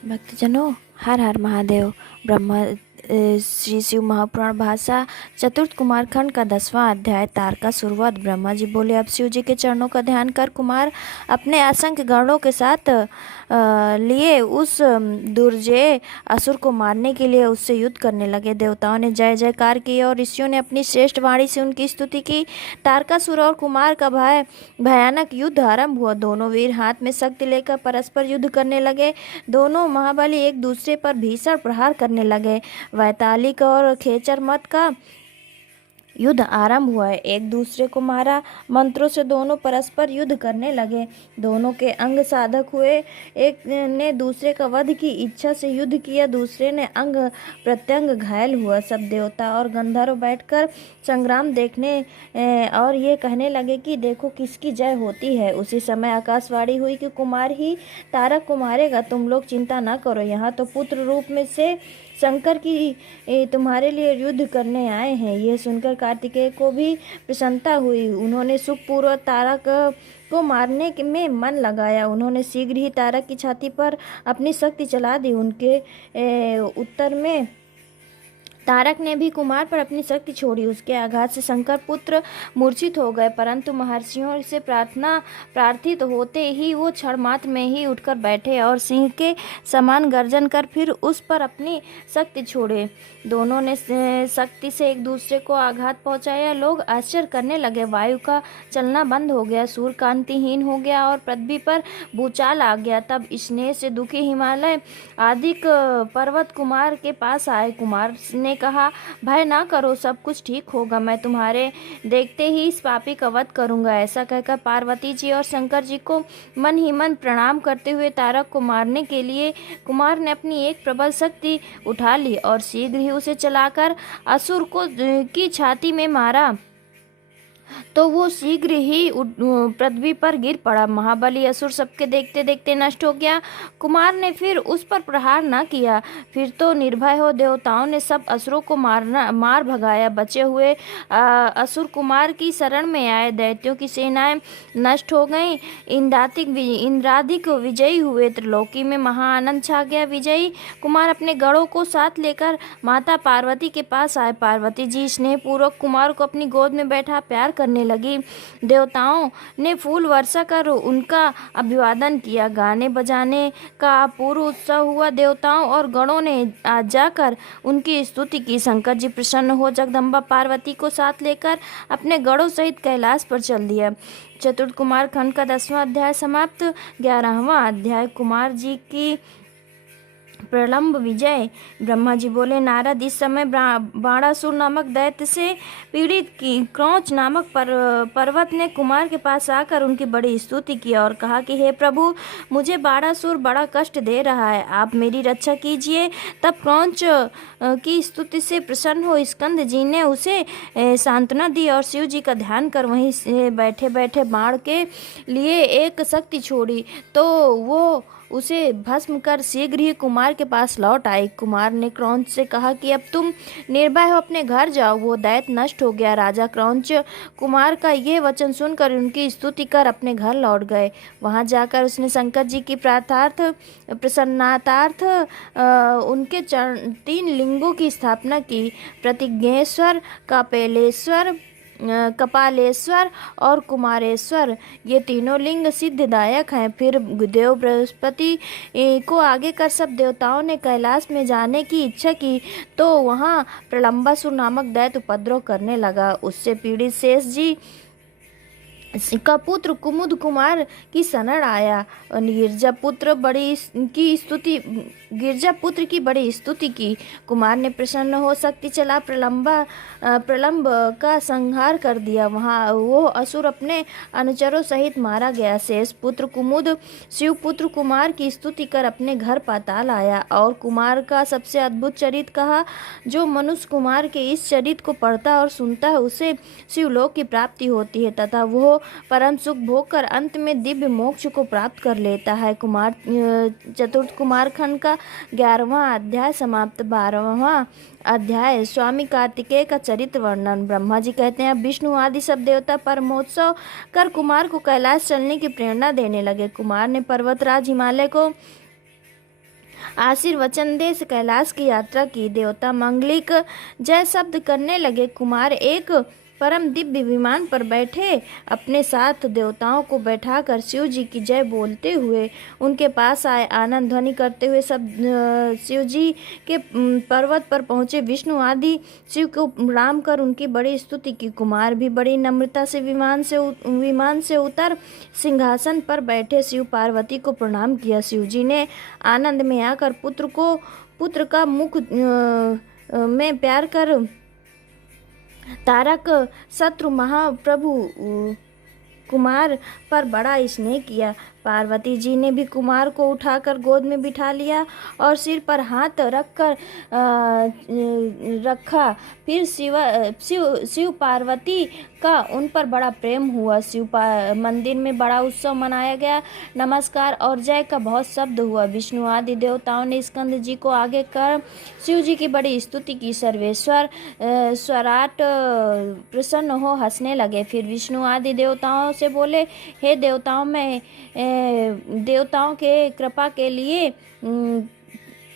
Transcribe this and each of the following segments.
भक्तजनों, हर हर महादेव। ब्रह्मा श्री शिव महापुराण भाषा चतुर्थ कुमारखंड का 10वां अध्याय तारका सुरवत। ब्रह्मा जी बोले, अब शिव जी के चरणों का ध्यान कर कुमार अपने असंख्य गणों के साथ लिए उस दुर्जय असुर को मारने के लिए उससे युद्ध करने लगे। देवताओं ने जय जयकार की और ऋषियों ने अपनी श्रेष्ठ वाणी से उनकी स्तुति की। तारकासुर और कुमार का भयानक युद्ध आरंभ हुआ। दोनों वीर हाथ में शक्ति लेकर परस्पर युद्ध करने लगे। दोनों महाबली एक दूसरे पर भीषण प्रहार करने लगे। वैतालिक और खेचर मत का युद्ध आरंभ हुआ है। एक दूसरे को मारा मंत्रों से दोनों परस्पर युद्ध करने लगे। दोनों के अंग साधक हुए। एक ने दूसरे का वध की इच्छा से युद्ध किया, दूसरे ने अंग प्रत्यंग घायल हुआ। सब देवता और गंधर्व बैठकर संग्राम देखने और ये कहने लगे कि देखो किसकी जय होती है। उसी समय आकाशवाणी हुई कि कुमार ही तारक को मारेगा, तुम लोग चिंता न करो। यहाँ तो पुत्र रूप में से शंकर की तुम्हारे लिए युद्ध करने आए हैं। यह सुनकर कार्तिकेय को भी प्रसन्नता हुई। उन्होंने सुखपूर्वक तारक को मारने में मन लगाया। उन्होंने शीघ्र ही तारक की छाती पर अपनी शक्ति चला दी। उनके उत्तर में तारक ने भी कुमार पर अपनी शक्ति छोड़ी। उसके आघात से शंकर पुत्र मूर्छित हो गए, परंतु महर्षियों से प्रार्थित होते ही वो क्षण मात्र में ही उठकर बैठे और सिंह के समान गर्जन कर फिर उस पर अपनी शक्ति छोड़े। दोनों ने शक्ति से एक दूसरे को आघात पहुंचाया। लोग आश्चर्य करने लगे। वायु का चलना बंद हो गया, सूर्य कांतिहीन हो गया और पृथ्वी पर भूचाल आ गया। तब स्नेह से दुखी हिमालय आदिक पर्वत कुमार के पास आए। कुमार ने कहा, भय ना करो, सब कुछ ठीक होगा। मैं तुम्हारे देखते ही इस पापी का वध करूंगा। ऐसा कहकर पार्वती जी और शंकर जी को मन ही मन प्रणाम करते हुए तारक को मारने के लिए कुमार ने अपनी एक प्रबल शक्ति उठा ली और शीघ्र ही उसे चलाकर असुर को की छाती में मारा तो वो शीघ्र ही पृथ्वी पर गिर पड़ा। महाबली असुर सबके देखते देखते नष्ट हो गया। कुमार ने फिर उस पर प्रहार न किया। फिर तो निर्भय हो देवताओं ने सब असुरों को मार भगाया। बचे हुए असुर कुमार की शरण में आए। दैत्यों की सेनाएं नष्ट हो गईं। इंद्रादिक विजयी हुए। त्रिलोकी में महाआनंद छा गया। विजयी कुमार अपने गढ़ों को साथ लेकर माता पार्वती के पास आए। पार्वती जी स्नेहपूर्वक कुमार को अपनी गोद में बैठा प्यार करने लगी। देवताओं ने फूल वर्षा कर उनका अभिवादन किया। गाने बजाने का अपूर्व उत्सव हुआ। देवताओं और गणों ने आज जाकर उनकी स्तुति की। शंकर जी प्रसन्न हो जगदम्बा पार्वती को साथ लेकर अपने गणों सहित कैलाश पर चल दिया। चतुर्थ कुमार खंड का 10वां अध्याय समाप्त। 11वां अध्याय कुमार जी की प्रलंब विजय। ब्रह्मा जी बोले, नारद, इस समय बाणासुर नामक दैत्य से पीड़ित की क्रौंच नामक पर्वत ने कुमार के पास आकर उनकी बड़ी स्तुति की और कहा कि हे प्रभु, मुझे बाणासुर बड़ा कष्ट दे रहा है, आप मेरी रक्षा कीजिए। तब क्रौंच की स्तुति से प्रसन्न हो स्कंद जी ने उसे सांत्वना दी और शिव जी का ध्यान कर वहीं से बैठे बैठे बाण के लिए एक शक्ति छोड़ी तो वो उसे भस्म कर शीघ्र ही कुमार के पास लौट आई। कुमार ने क्रौंच से कहा कि अब तुम निर्भय हो, अपने घर जाओ। वो दैत्य नष्ट हो गया। राजा क्रौंच कुमार का ये वचन सुनकर उनकी स्तुति कर अपने घर लौट गए। वहां जाकर उसने शंकर जी की प्रसन्नतार्थ उनके 3 लिंगों की स्थापना की। प्रतिज्ञेश्वर, कपालेश्वर और कुमारेश्वर, ये तीनों लिंग सिद्धिदायक हैं। फिर देव बृहस्पति को आगे कर सब देवताओं ने कैलाश में जाने की इच्छा की तो वहाँ प्रलंबासुर नामक दैत्य उपद्रव करने लगा। उससे पीड़ित शेष जी का पुत्र कुमुद कुमार की शरण आया। गिरजा पुत्र की बड़ी स्तुति की। कुमार ने प्रसन्न हो शक्ति चला प्रलंब का संहार कर दिया। वहाँ वो असुर अपने अनुचरों सहित मारा गया। शेष पुत्र कुमुद शिव पुत्र कुमार की स्तुति कर अपने घर पाताल आया और कुमार का सबसे अद्भुत चरित्र कहा। जो मनुष्य कुमार के इस चरित्र को पढ़ता और सुनता है उसे शिवलोक की प्राप्ति होती है तथा वो परम सुख भोग कर अंत में दिव्य मोक्ष को प्राप्त कर लेता है। चतुर्थ कुमार खंड का 11वां अध्याय समाप्त। 12वां अध्याय स्वामी कार्तिकेय का चरित्र वर्णन। ब्रह्मा जी कहते हैं, विष्णु आदि सब देवता परमोत्सव कर कुमार को कैलाश चलने की प्रेरणा देने लगे। कुमार ने पर्वतराज हिमालय को आशीर्वचन दे कैलाश की यात्रा की। देवता मंगलिक जय शब्द करने लगे। कुमार एक परम दिव्य विमान पर बैठे अपने साथ देवताओं को बैठाकर शिव जी की जय बोलते हुए उनके पास आए। आनंद ध्वनि करते हुए सब शिव जी के पर्वत पर पहुँचे। विष्णु आदि शिव को प्रणाम कर उनकी बड़ी स्तुति की। कुमार भी बड़ी नम्रता से विमान से उतर सिंहासन पर बैठे शिव पार्वती को प्रणाम किया। शिव जी ने आनंद में आकर पुत्र का मुख में प्यार कर तारक शत्रु महाप्रभु कुमार पर बड़ा स्नेह किया। पार्वती जी ने भी कुमार को उठाकर गोद में बिठा लिया और सिर पर हाथ रखा। फिर शिव पार्वती का उन पर बड़ा प्रेम हुआ। मंदिर में बड़ा उत्सव मनाया गया। नमस्कार और जय का बहुत शब्द हुआ। विष्णु आदि देवताओं ने स्कंद जी को आगे कर शिव जी की बड़ी स्तुति की। सर्वेश्वर स्वराट प्रसन्न हो हंसने लगे। फिर विष्णु आदि देवताओं से बोले, हे देवताओं, मैं देवताओं के कृपा के लिए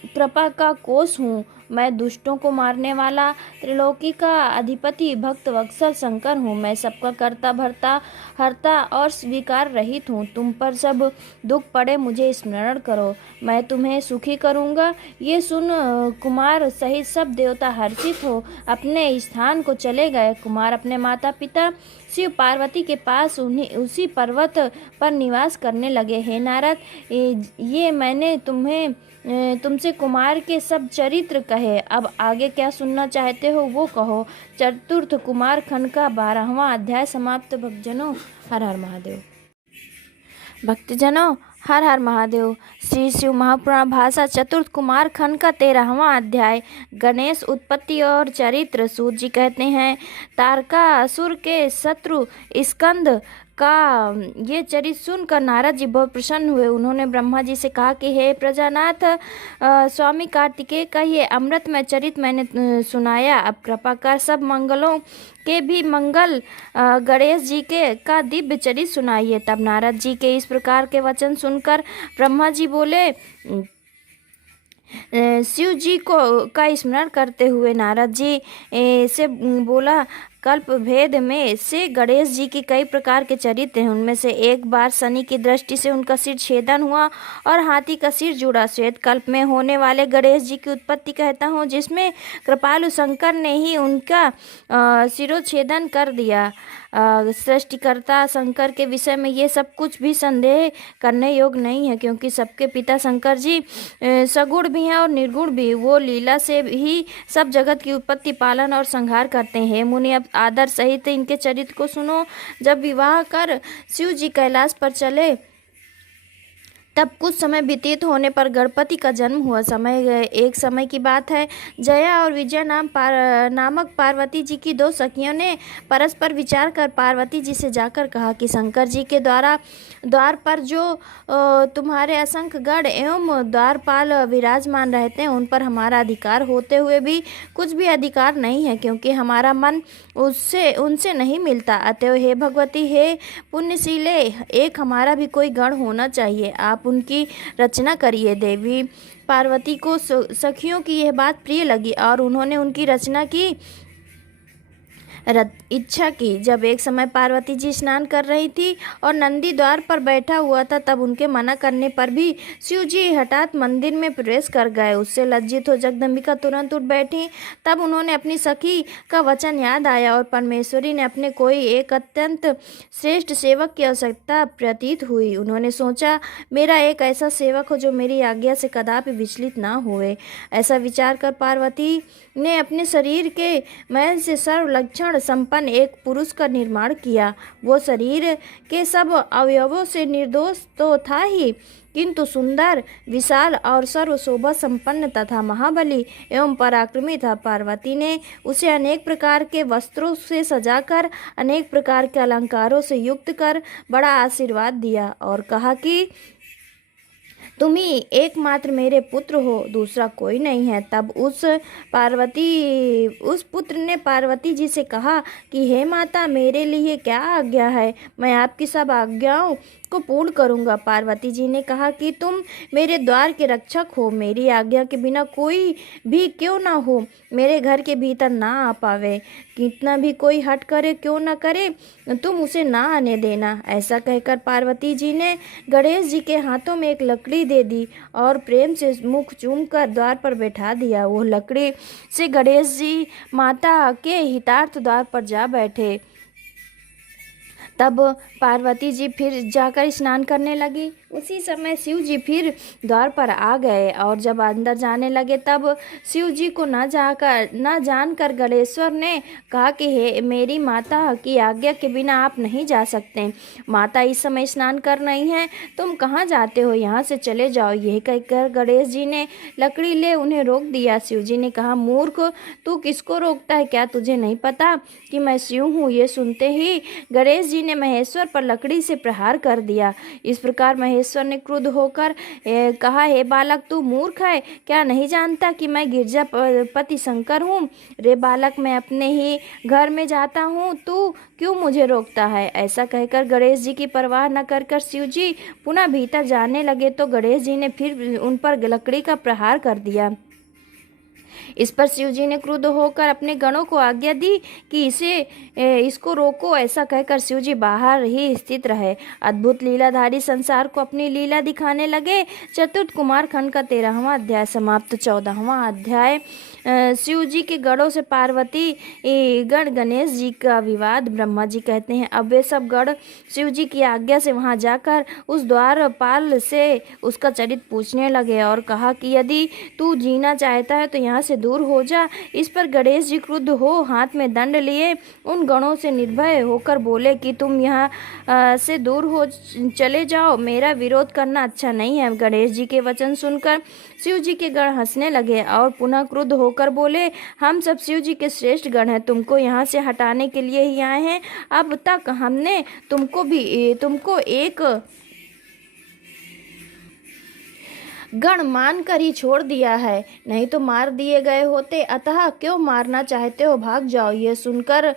कृपा का कोष हूँ। मैं दुष्टों को मारने वाला त्रिलोकी का अधिपति भक्त वत्सल शंकर हूँ। मैं सबका कर्ता भरता हरता और स्वीकार रहित हूँ। तुम पर सब दुख पड़े मुझे स्मरण करो, मैं तुम्हें सुखी करूँगा। ये सुन कुमार सहित सब देवता हर्षित हो अपने स्थान को चले गए। कुमार अपने माता पिता शिव पार्वती के पास उसी पर्वत पर निवास करने लगे। हे नारद, ये मैंने तुमसे कुमार के सब चरित्र कहे। अब आगे क्या सुनना चाहते हो वो कहो। चतुर्थ कुमार खंड का 12वां अध्याय समाप्त। भक्तजनों, हर हर महादेव। भक्तजनों, हर हर महादेव। श्री शिव महापुराण भाषा चतुर्थ कुमार खंड का 13वां अध्याय। गणेश उत्पत्ति और चरित्र। सूत जी कहते हैं, तारकासुर के शत्रु स्कंद का ये चरित्र सुनकर नारद जी बहुत प्रसन्न हुए। उन्होंने ब्रह्मा जी से कहा कि हे प्रजानाथ स्वामी कार्तिकेय का ये अमृतमय चरित्र मैंने सुनाया। अब कृपा कर सब मंगलों के भी मंगल गणेश जी के का दिव्य चरित्र सुनाइए। तब नारद जी के इस प्रकार के वचन सुनकर ब्रह्मा जी बोले, शिव जी का स्मरण करते हुए नारद जी से बोला, कल्प भेद में से गणेश जी की कई प्रकार के चरित्र हैं। उनमें से एक बार शनि की दृष्टि से उनका सिर छेदन हुआ और हाथी का सिर जुड़ा। श्वेत कल्प में होने वाले गणेश जी की उत्पत्ति कहता हूँ, जिसमें कृपालु शंकर ने ही उनका सिरोच्छेदन कर दिया। सृष्टिकर्ता शंकर के विषय में ये सब कुछ भी संदेह करने योग्य नहीं है, क्योंकि सबके पिता शंकर जी सगुण भी हैं और निर्गुण भी। वो लीला से ही सब जगत की उत्पत्ति, पालन और संहार करते हैं। मुनि, अब आदर सहित इनके चरित्र को सुनो। जब विवाह कर शिव जी कैलाश पर चले, तब कुछ समय व्यतीत होने पर गणपति का जन्म हुआ। एक समय की बात है, जया और विजया नामक पार्वती जी की 2 सखियों ने परस्पर विचार कर पार्वती जी से जाकर कहा कि शंकर जी के द्वार पर जो तुम्हारे असंख्य गण एवं द्वारपाल विराजमान रहते हैं, उन पर हमारा अधिकार होते हुए भी कुछ भी अधिकार नहीं है, क्योंकि हमारा मन उनसे नहीं मिलता। अतएव हे भगवती, हे पुण्यशीले, एक हमारा भी कोई गण होना चाहिए। आप उनकी रचना करिए। देवी पार्वती को सखियों की यह बात प्रिय लगी और उन्होंने उनकी रचना की इच्छा की। जब एक समय पार्वती जी स्नान कर रही थी और नंदी द्वार पर बैठा हुआ था, तब उनके मना करने पर भी शिव जी हठात मंदिर में प्रवेश कर गए। उससे लज्जित हो जगदम्बिका तुरंत उठ बैठी। तब उन्होंने अपनी सखी का वचन याद आया और परमेश्वरी ने अपने कोई एक अत्यंत श्रेष्ठ सेवक की आवश्यकता प्रतीत हुई। उन्होंने सोचा, मेरा एक ऐसा सेवक हो जो मेरी आज्ञा से कदापि विचलित ना होवे। ऐसा विचार कर पार्वती ने अपने शरीर के मैल से सर्व लक्षण संपन्न एक पुरुष का निर्माण किया। वो शरीर के सब अवयवों से निर्दोष तो था ही, किंतु सुंदर, विशाल और सर्व शोभा संपन्न तथा महाबली एवं पराक्रमी था। पार्वती ने उसे अनेक प्रकार के वस्त्रों से सजाकर, अनेक प्रकार के अलंकारों से युक्त कर बड़ा आशीर्वाद दिया और कहा कि तुम ही एकमात्र मेरे पुत्र हो, दूसरा कोई नहीं है। तब उस पुत्र ने पार्वती जी से कहा कि हे माता, मेरे लिए क्या आज्ञा है? मैं आपकी सब आज्ञाओं उसको पूर्ण करूँगा। पार्वती जी ने कहा कि तुम मेरे द्वार के रक्षक हो, मेरी आज्ञा के बिना कोई भी क्यों ना हो मेरे घर के भीतर ना आ पावे, कितना भी कोई हट करे क्यों ना करे तुम उसे ना आने देना। ऐसा कहकर पार्वती जी ने गणेश जी के हाथों में एक लकड़ी दे दी और प्रेम से मुख चूम कर द्वार पर बैठा दिया। वो लकड़ी से गणेश जी माता के हितार्थ द्वार पर जा बैठे। तब पार्वती जी फिर जाकर स्नान करने लगी। उसी समय शिव जी फिर द्वार पर आ गए और जब अंदर जाने लगे तब शिव जी को न जानकर गणेश्वर ने कहा कि हे मेरी माता की आज्ञा के बिना आप नहीं जा सकते। माता इस समय स्नान कर रही हैं, तुम कहाँ जाते हो, यहाँ से चले जाओ। यह कहकर गणेश जी ने लकड़ी ले उन्हें रोक दिया। शिव जी ने कहा, मूर्ख तू किसको रोकता है, क्या तुझे नहीं पता कि मैं शिव हूँ। ये सुनते ही गणेश जी ने महेश्वर पर लकड़ी से प्रहार कर दिया। इस प्रकार महेश्वर ने क्रुद्ध होकर कहा, हे बालक तू मूर्ख है, क्या नहीं जानता कि मैं गिरजापति शंकर हूँ। रे बालक मैं अपने ही घर में जाता हूँ, तू क्यों मुझे रोकता है। ऐसा कहकर गणेश जी की परवाह न कर शिव जी पुनः भीतर जाने लगे तो गणेश जी ने फिर उन पर लकड़ी का प्रहार कर दिया। इस पर शिव जी ने क्रुद्ध होकर अपने गणों को आज्ञा दी कि इसको रोको। ऐसा कहकर शिव जी बाहर ही स्थित रहे। अद्भुत लीलाधारी संसार को अपनी लीला दिखाने लगे। चतुर्थ कुमार खंड का 13वां अध्याय समाप्त। 14वां अध्याय शिव जी के गणों से पार्वती गण गणेश जी का विवाद। ब्रह्मा जी कहते हैं, अब वे सब गण शिव जी की आज्ञा से वहां जाकर उस द्वारपाल से उसका चरित्र पूछने लगे और कहा कि यदि तू जीना चाहता है तो यहाँ से दूर हो जा। इस पर गणेश जी क्रुद्ध हो हाथ में दंड लिए उन गणों से निर्भय होकर बोले कि तुम यहाँ से दूर हो चले जाओ, मेरा विरोध करना अच्छा नहीं है। गणेश जी के वचन सुनकर शिव जी के गण हंसने लगे और पुनः क्रुद्ध होकर बोले, हम सब शिव जी के श्रेष्ठ गण हैं, तुमको यहाँ से हटाने के लिए ही आए हैं। अब तक हमने तुमको एक गण मान कर ही छोड़ दिया है, नहीं तो मार दिए गए होते, अतः क्यों मारना चाहते हो, भाग जाओ। ये सुनकर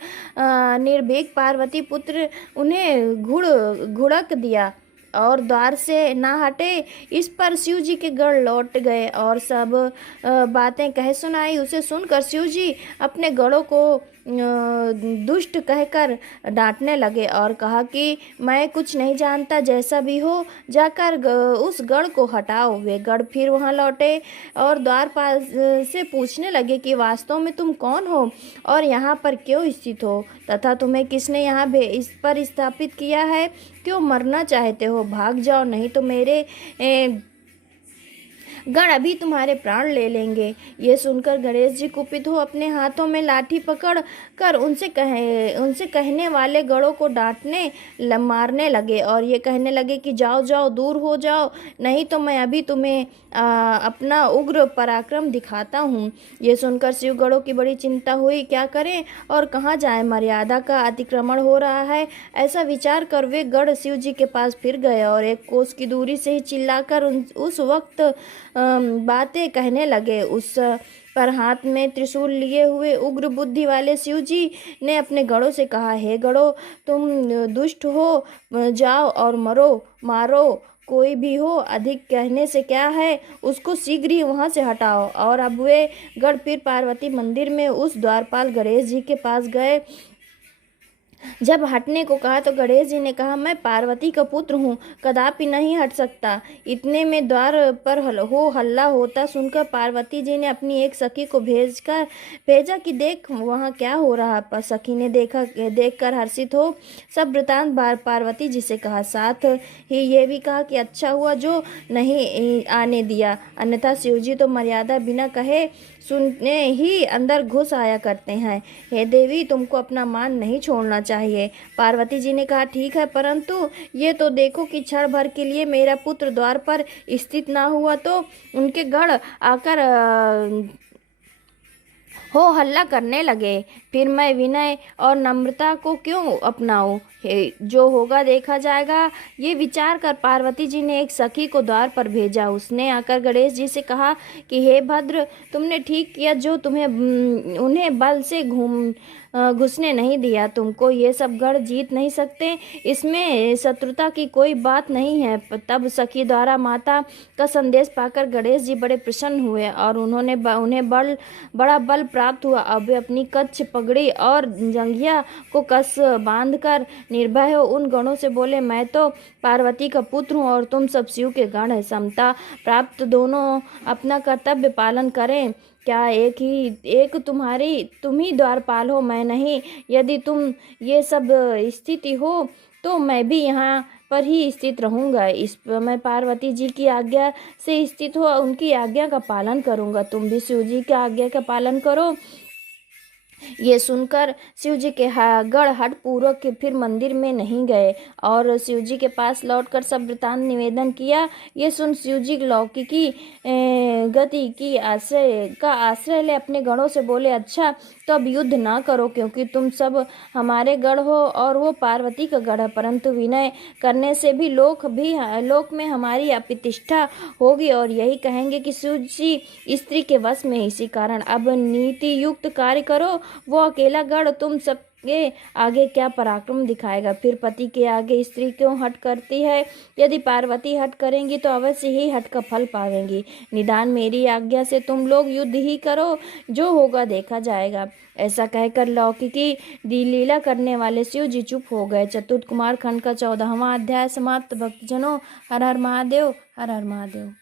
निर्भीक पार्वती पुत्र उन्हें घुड़क दिया और द्वार से ना हटे। इस पर शिव जी के गण लौट गए और सब बातें कह सुनाई। उसे सुनकर शिव जी अपने गणों को दुष्ट कहकर डांटने लगे और कहा कि मैं कुछ नहीं जानता, जैसा भी हो जाकर उस गढ़ को हटाओ। वे गढ़ फिर वहां लौटे और द्वारपाल से पूछने लगे कि वास्तव में तुम कौन हो और यहाँ पर क्यों स्थित हो, तथा तुम्हें किसने यहाँ इस पर स्थापित किया है, क्यों मरना चाहते हो, भाग जाओ, नहीं तो मेरे गण अभी तुम्हारे प्राण ले लेंगे। ये सुनकर गणेश जी कुपित हो अपने हाथों में लाठी पकड़ कर उनसे कहने वाले गणों को डांटने मारने लगे और ये कहने लगे कि जाओ जाओ, दूर हो जाओ, नहीं तो मैं अभी तुम्हें अपना उग्र पराक्रम दिखाता हूँ। ये सुनकर शिव गणों की बड़ी चिंता हुई, क्या करें और कहाँ जाएं, मर्यादा का अतिक्रमण हो रहा है। ऐसा विचार कर वे गण शिव जी के पास फिर गए और एक कोस की दूरी से ही चिल्लाकर उस वक्त बातें कहने लगे। उस पर हाथ में त्रिशूल लिए हुए उग्र बुद्धि वाले शिव जी ने अपने गणों से कहा, हे गणों, तुम दुष्ट हो, जाओ और मारो, कोई भी हो, अधिक कहने से क्या है, उसको शीघ्र ही वहां से हटाओ। और अब वे गण फिर पार्वती मंदिर में उस द्वारपाल गणेश जी के पास गए। जब हटने को कहा तो गणेश जी ने कहा, मैं पार्वती का पुत्र हूँ, कदापि नहीं हट सकता। इतने में द्वार पर हल्ला होता सुनकर पार्वती जी ने अपनी एक सखी को भेजा कि देख वहाँ क्या हो रहा। पर सखी ने देखकर हर्षित हो सब वृतांत पार्वती जी से कहा। साथ ही ये भी कहा कि अच्छा हुआ जो नहीं आने दिया, अन्यथा शिव जी तो मर्यादा बिना कहे सुनने ही अंदर घुस आया करते हैं। हे देवी, तुमको अपना मान नहीं छोड़ना चाहिए। पार्वती जी ने कहा, ठीक है, परंतु ये तो देखो कि क्षण भर के लिए मेरा पुत्र द्वार पर स्थित ना हुआ तो उनके गढ़ आकर हो हल्ला करने लगे। फिर मैं विनय और नम्रता को क्यों अपनाऊं? जो होगा देखा जाएगा। ये विचार कर पार्वती जी ने एक सखी को द्वार पर भेजा। उसने आकर गणेश जी से कहा कि हे भद्र, तुमने ठीक किया जो तुम्हें उन्हें बल से घुसने नहीं दिया। तुमको ये सब गढ़ जीत नहीं सकते, इसमें शत्रुता की कोई बात नहीं है। तब सखी द्वारा माता का संदेश पाकर गणेश जी बड़े प्रसन्न हुए और उन्हें बड़ा बल प्राप्त हुआ। अब वे अपनी कच्छ पगड़ी और जंघिया को कस बांधकर निर्भय हो उन गणों से बोले, मैं तो पार्वती का पुत्र हूँ और तुम सब शिव के गण हैं। समता प्राप्त दोनों अपना कर्तव्य पालन करें। क्या एक तुम ही द्वारपाल हो, मैं नहीं? यदि तुम ये सब स्थिति हो तो मैं भी यहाँ पर ही स्थित रहूंगा। मैं पार्वती जी की आज्ञा से स्थित हो, उनकी आज्ञा का पालन करूंगा। तुम भी शिव जी की आज्ञा का पालन करो। ये सुनकर शिव जी के गढ़ हठ पूर्वक के फिर मंदिर में नहीं गए और शिव जी के पास लौटकर सब वृतांत निवेदन किया। ये सुन शिव जी लौकिकी गति की आश्रय ले अपने गढ़ों से बोले, अच्छा तो अब युद्ध ना करो, क्योंकि तुम सब हमारे गढ़ हो और वो पार्वती का गढ़ है। परंतु विनय करने से भी लोक में हमारी प्रतिष्ठा होगी और यही कहेंगे कि शिव जी स्त्री के वश में। इसी कारण अब नीति युक्त कार्य करो। वो अकेला गढ़ तुम सबके आगे क्या पराक्रम दिखाएगा? फिर पति के आगे स्त्री क्यों हट करती है? यदि पार्वती हट करेंगी तो अवश्य ही हट का फल पावेंगी। निदान मेरी आज्ञा से तुम लोग युद्ध ही करो, जो होगा देखा जाएगा। ऐसा कहकर लौकिकी लीला करने वाले शिव जी चुप हो गए। चतुर्थ कुमार खंड का 14वां अध्याय समाप्त। भक्तजनों, हर हर महादेव, हर हर महादेव।